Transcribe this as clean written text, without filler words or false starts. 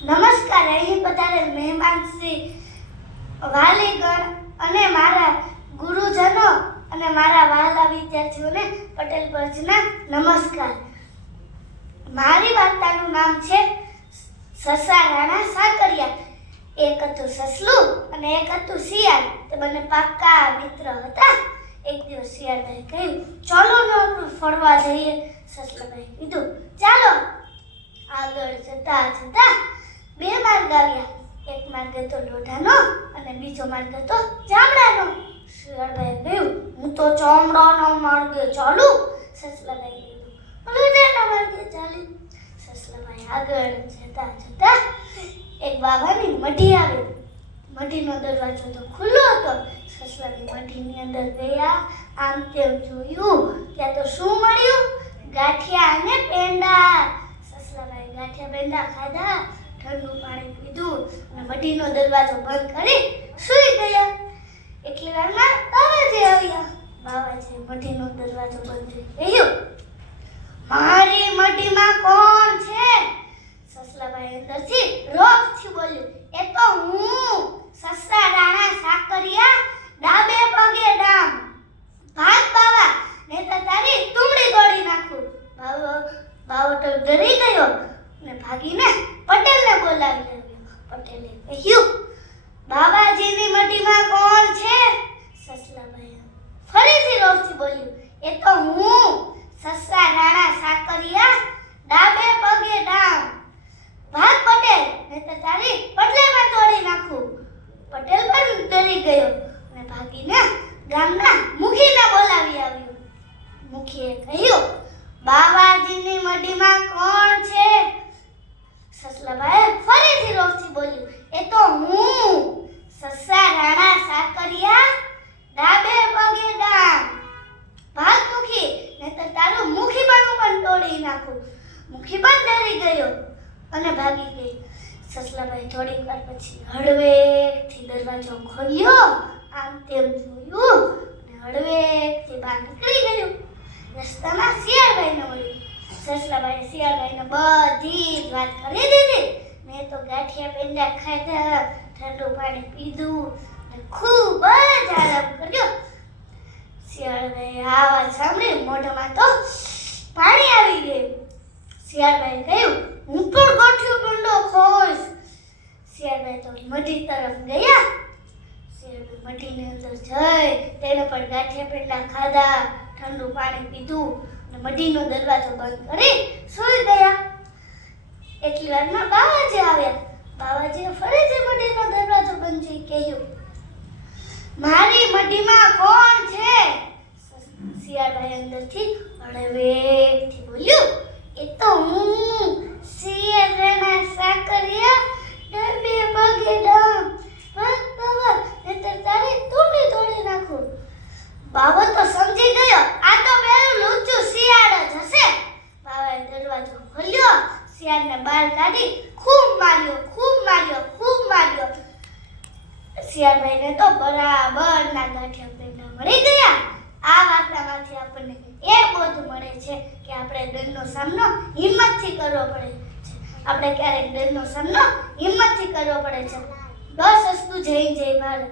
નમસ્કાર. અહીં પધારેલ મહેમાન શ્રી વાલીગણ અને મારા ગુરુજનો અને મારા વહાલા વિદ્યાર્થીઓને પટેલ પંચના નમસ્કાર. મારી વાર્તાનું નામ છે સસા રાણા સાકરિયા. એક હતું સસલું અને એક હતું શિયાળ. તે બંને પાક્કા મિત્ર હતા. એક દિવસ શિયાળભાઈ કહ્યું, ચાલો ને આપણે ફરવા જઈએ. સસલાભાઈ કીધું, ચાલો. આગળ જતા જતા બે માર્ગ આવ્યા. એક માર્ગ હતો લોઢાનો અને બીજો માર્ગ હતો ચામડાનો. શિયાળભાઈ કહ્યું, હું તો ચામડાનો માર્ગે ચાલું. સસલાભાઈ કીધું, લોઢાના માર્ગે ચાલી. સસલાભાઈ આગળ જતા જતા એક બાબાની મઢી આવી. મઢીનો દરવાજો તો ખુલ્લો હતો. સસલાભાઈ મઢીની અંદર ગયા. આમ તેમ જોયું, ત્યાં તો શું મળ્યું? ગાંઠિયા અને પેંડા. સસલાભાઈ ગાંઠિયા પેંડા ખાધા, ઠંડુ પાણી પીધું અને મઢીનો દરવાજો બંધ કરી સૂઈ ગયા. એટલી વારમાં બાવાજી આવ્યા. બાવાજી મઢીનો દરવાજો બંધ કરી કહ્યું, મારી મઢીમાં કોણ છે? સસલાભાઈ અંદરથી રોબથી બોલ્યું, એ તો હું, સસા રાણા સાકરિયા, ડાબે પગે ડામ. ભાગ બાવા, નહીં તો તારી તુમડી તોડી નાખું. બાવો તો ડરી ગયો અને ભાગીને પટેલને બોલાવી આવ્યો. પટેલે કહ્યું, બાવાજીની મઢીમાં કોણ છે? સસલાભાઈ ફરીથી રોબથી બોલ્યું, એ તો હું, સસા રાણા સાકરિયા, ડાબે પગે ડામ. ભાગ પટેલ, નહીં તો તારી પટલેમાં તોડી નાખું. પટેલ પણ ડરી ગયો અને ભાગીને ગામના મુખીને બોલાવી આવ્યો. મુખીએ કહ્યું, બાવાજીની મઢીમાં કોણ છે? સસલાભાઈ ફરીથી રોબથી બોલ્યું, એ તો હું, સસા રાણા સાકરિયા, ડાબે પગે ડામ. ભાગ મુખી, નહીં તો તારું મુખી પણ તોડી નાખું. મુખી પણ ડરી ગયો અને ભાગી ગઈ. સસલાભાઈ થોડીક વાર પછી હળવેકથી દરવાજો ખોલ્યો. આમ તેમ જોયું અને હળવેકથી બહાર નીકળી ગયું. રસ્તામાં શિયાળભાઈને મળ્યું. સસલાભાઈએ શિયાળભાઈને બધી જ વાત કરી દીધી. મેં તો ગાંઠિયા પેંડા ખાધા, ઠંડુ પાણી પીધું અને ખૂબ જ આરામ કર્યો. શિયાળભાઈએ આ વાત સાંભળી મોઢામાં તો પાણી આવી ગયું. શિયાળભાઈએ કહ્યું, હું પણ ગાંઠિયો પેંડો ખાઈશ. શિયાળભાઈ તો મઢી તરફ ગયા. શિયાળભાઈ મઢીની અંદર જઈ તેને પણ ગાંઠિયા પેંડા ખાધા, ઠંડુ પાણી પીધું અને મઢીનો દરવાજો બંધ કરી સૂઈ ગયા. એટલી વારમાં બાવાજી આવ્યા. બાવાજીએ ફરીથી મઢીનો દરવાજો બંધ જોઈ કહ્યું, મારી મઢીમાં કોણ છે? શિયાળભાઈ અંદરથી હળવેકથી બોલ્યું, એ તો હું, શિયાળ રાણા સાકરિયા, ડાબે પગે ડામ. ભાગ બાવા, નહીંતર તારી તુંડી તોડી નાખું. બાવો તો સમજી ગયો, આ તો પેલું લુચ્ચું શિયાળ જ હશે. બાવાએ દરવાજો ખોલ્યો. શિયાળને બહાર કાઢી ખૂબ માર્યો. શિયાળભાઈને તો બરાબરના ગાંઠિયા પેંડા મળી ગયા. આ વાર્તામાંથી આપણને એ બધું મળે છે કે આપણે ડરનો સામનો હિંમતથી કરવો પડે છે. આપણે ક્યારેક ડરનો સામનો હિંમતથી કરવો પડે છે. બસ અસ્તુ. જય જય ભારત.